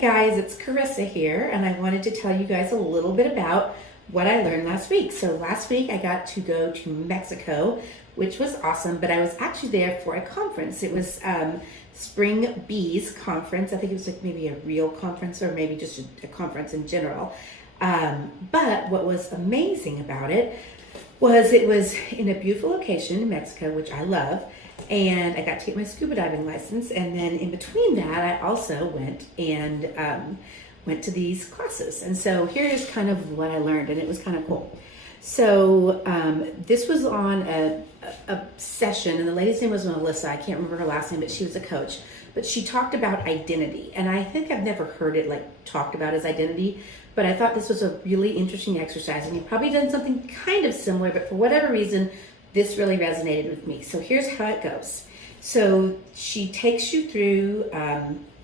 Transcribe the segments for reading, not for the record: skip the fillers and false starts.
guys, it's Carissa here, and I wanted to tell you guys a little bit about what I learned last week. So last week I got to go to Mexico, which was awesome, but I was actually there for a conference. It was Spring Bees conference. I think it was like maybe a real conference or maybe just a conference in general. But what was amazing about it was in a beautiful location in Mexico, which I love. And I got to get my scuba diving license, and then in between that I also went to these classes. And so here's kind of what I learned, and it was kind of cool. So this was on a session, and the lady's name was Melissa. I can't remember her last name, but she was a coach. But she talked about identity, and I think I've never heard it like talked about as identity, but I thought this was a really interesting exercise, and you've probably done something kind of similar, but for whatever reason this really resonated with me. So here's how it goes. So she takes you through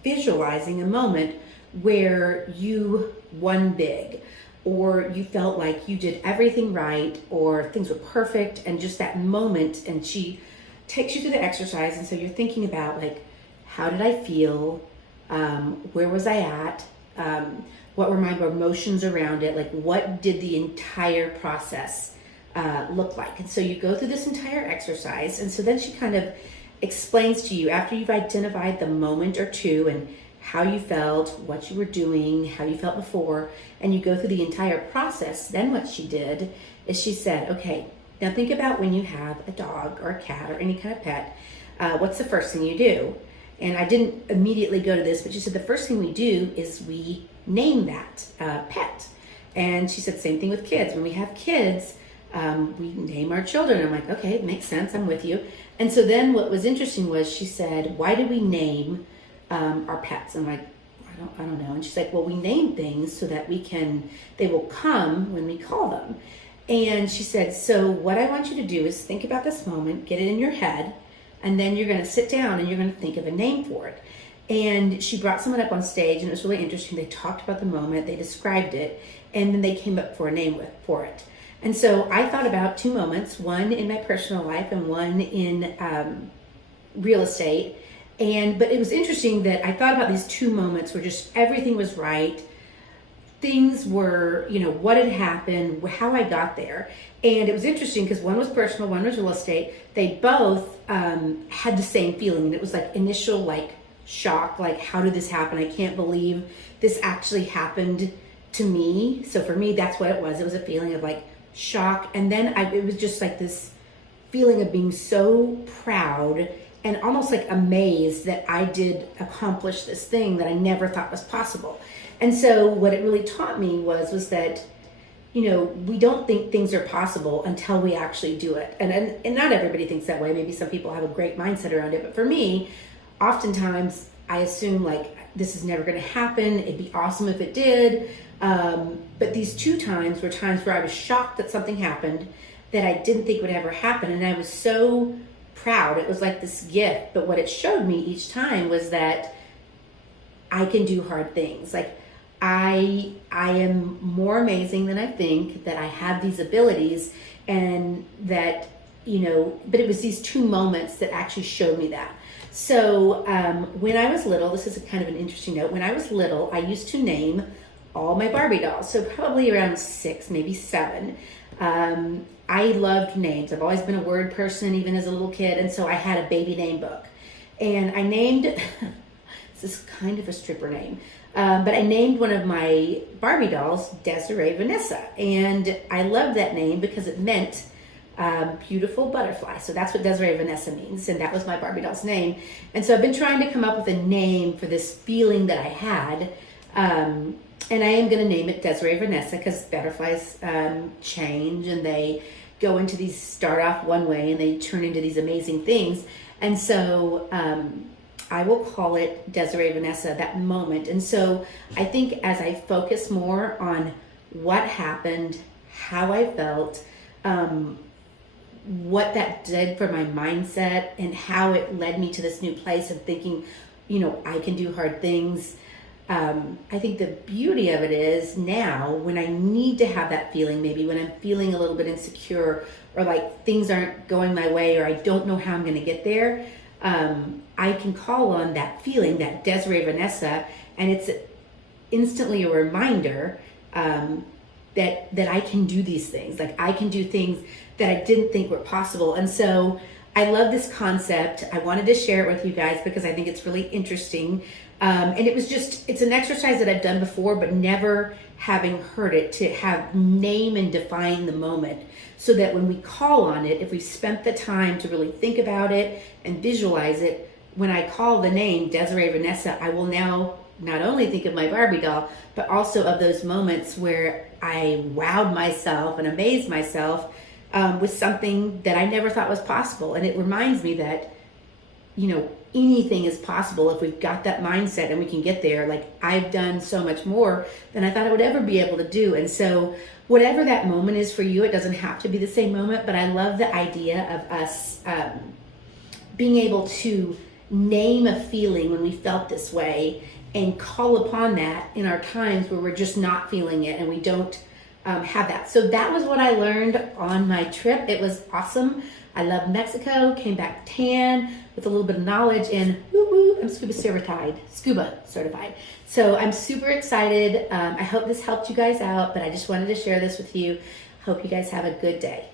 visualizing a moment where you won big, or you felt like you did everything right, or things were perfect, and just that moment. And she takes you through the exercise, and so you're thinking about like, how did I feel? Where was I at? What were my emotions around it? Like, what did the entire process look like? And so you go through this entire exercise, and so then she kind of explains to you, after you've identified the moment or two and how you felt, what you were doing, how you felt before, and you go through the entire process, then what she did is she said, okay, now think about when you have a dog or a cat or any kind of pet, what's the first thing you do? And I didn't immediately go to this, but she said the first thing we do is we name that pet. And she said same thing with kids. When we have kids, we name our children. I'm like, okay, it makes sense. I'm with you. And so then what was interesting was she said, why do we name our pets? I'm like, I don't know. And she's like, well, we name things so that they will come when we call them. And she said, so what I want you to do is think about this moment, get it in your head, and then you're going to sit down and you're going to think of a name for it. And she brought someone up on stage, and it was really interesting. They talked about the moment, they described it, and then they came up for a name for it. And so I thought about two moments, one in my personal life and one in real estate. But it was interesting that I thought about these two moments where just everything was right. Things were, what had happened, how I got there. And it was interesting because one was personal, one was real estate. They both had the same feeling. And it was like initial like shock, like how did this happen? I can't believe this actually happened to me. So for me, that's what it was. It was a feeling of like shock. And then it was just like this feeling of being so proud and almost like amazed that I did accomplish this thing that I never thought was possible. And so what it really taught me was that, we don't think things are possible until we actually do it. And not everybody thinks that way. Maybe some people have a great mindset around it. But for me, oftentimes I assume like this is never going to happen. It'd be awesome if it did. But these two times were times where I was shocked that something happened that I didn't think would ever happen. And I was so proud. It was like this gift. But what it showed me each time was that I can do hard things. Like I am more amazing than I think, that I have these abilities, and that, but it was these two moments that actually showed me that. So when I was little, this is a kind of an interesting note. When I was little, I used to name all my Barbie dolls. So probably around 6, maybe 7. I loved names. I've always been a word person, even as a little kid. And so I had a baby name book. And I named, this is kind of a stripper name, but I named one of my Barbie dolls Desiree Vanessa. And I loved that name because it meant beautiful butterfly. So that's what Desiree Vanessa means. And that was my Barbie doll's name. And so I've been trying to come up with a name for this feeling that I had. And I am going to name it Desiree Vanessa because butterflies change, and they go into these, start off one way and they turn into these amazing things. And so I will call it Desiree Vanessa, that moment. And so I think as I focus more on what happened, how I felt, what that did for my mindset, and how it led me to this new place of thinking, I can do hard things. I think the beauty of it is now when I need to have that feeling, maybe when I'm feeling a little bit insecure, or like things aren't going my way, or I don't know how I'm going to get there, I can call on that feeling, that Desiree Vanessa, and it's instantly a reminder that I can do these things. Like I can do things that I didn't think were possible. And so I love this concept. I wanted to share it with you guys because I think it's really interesting. And it's an exercise that I've done before, but never having heard it, to have name and define the moment, so that when we call on it, if we spent the time to really think about it and visualize it, when I call the name Desiree Vanessa, I will now not only think of my Barbie doll, but also of those moments where I wowed myself and amazed myself with something that I never thought was possible. And it reminds me that, anything is possible if we've got that mindset and we can get there. Like I've done so much more than I thought I would ever be able to do. And so whatever that moment is for you, it doesn't have to be the same moment, but I love the idea of us being able to name a feeling when we felt this way and call upon that in our times where we're just not feeling it and we don't have that. So that was what I learned on my trip. It was awesome. I love Mexico, came back tan with a little bit of knowledge, and I'm scuba certified. So I'm super excited. I hope this helped you guys out, but I just wanted to share this with you. Hope you guys have a good day.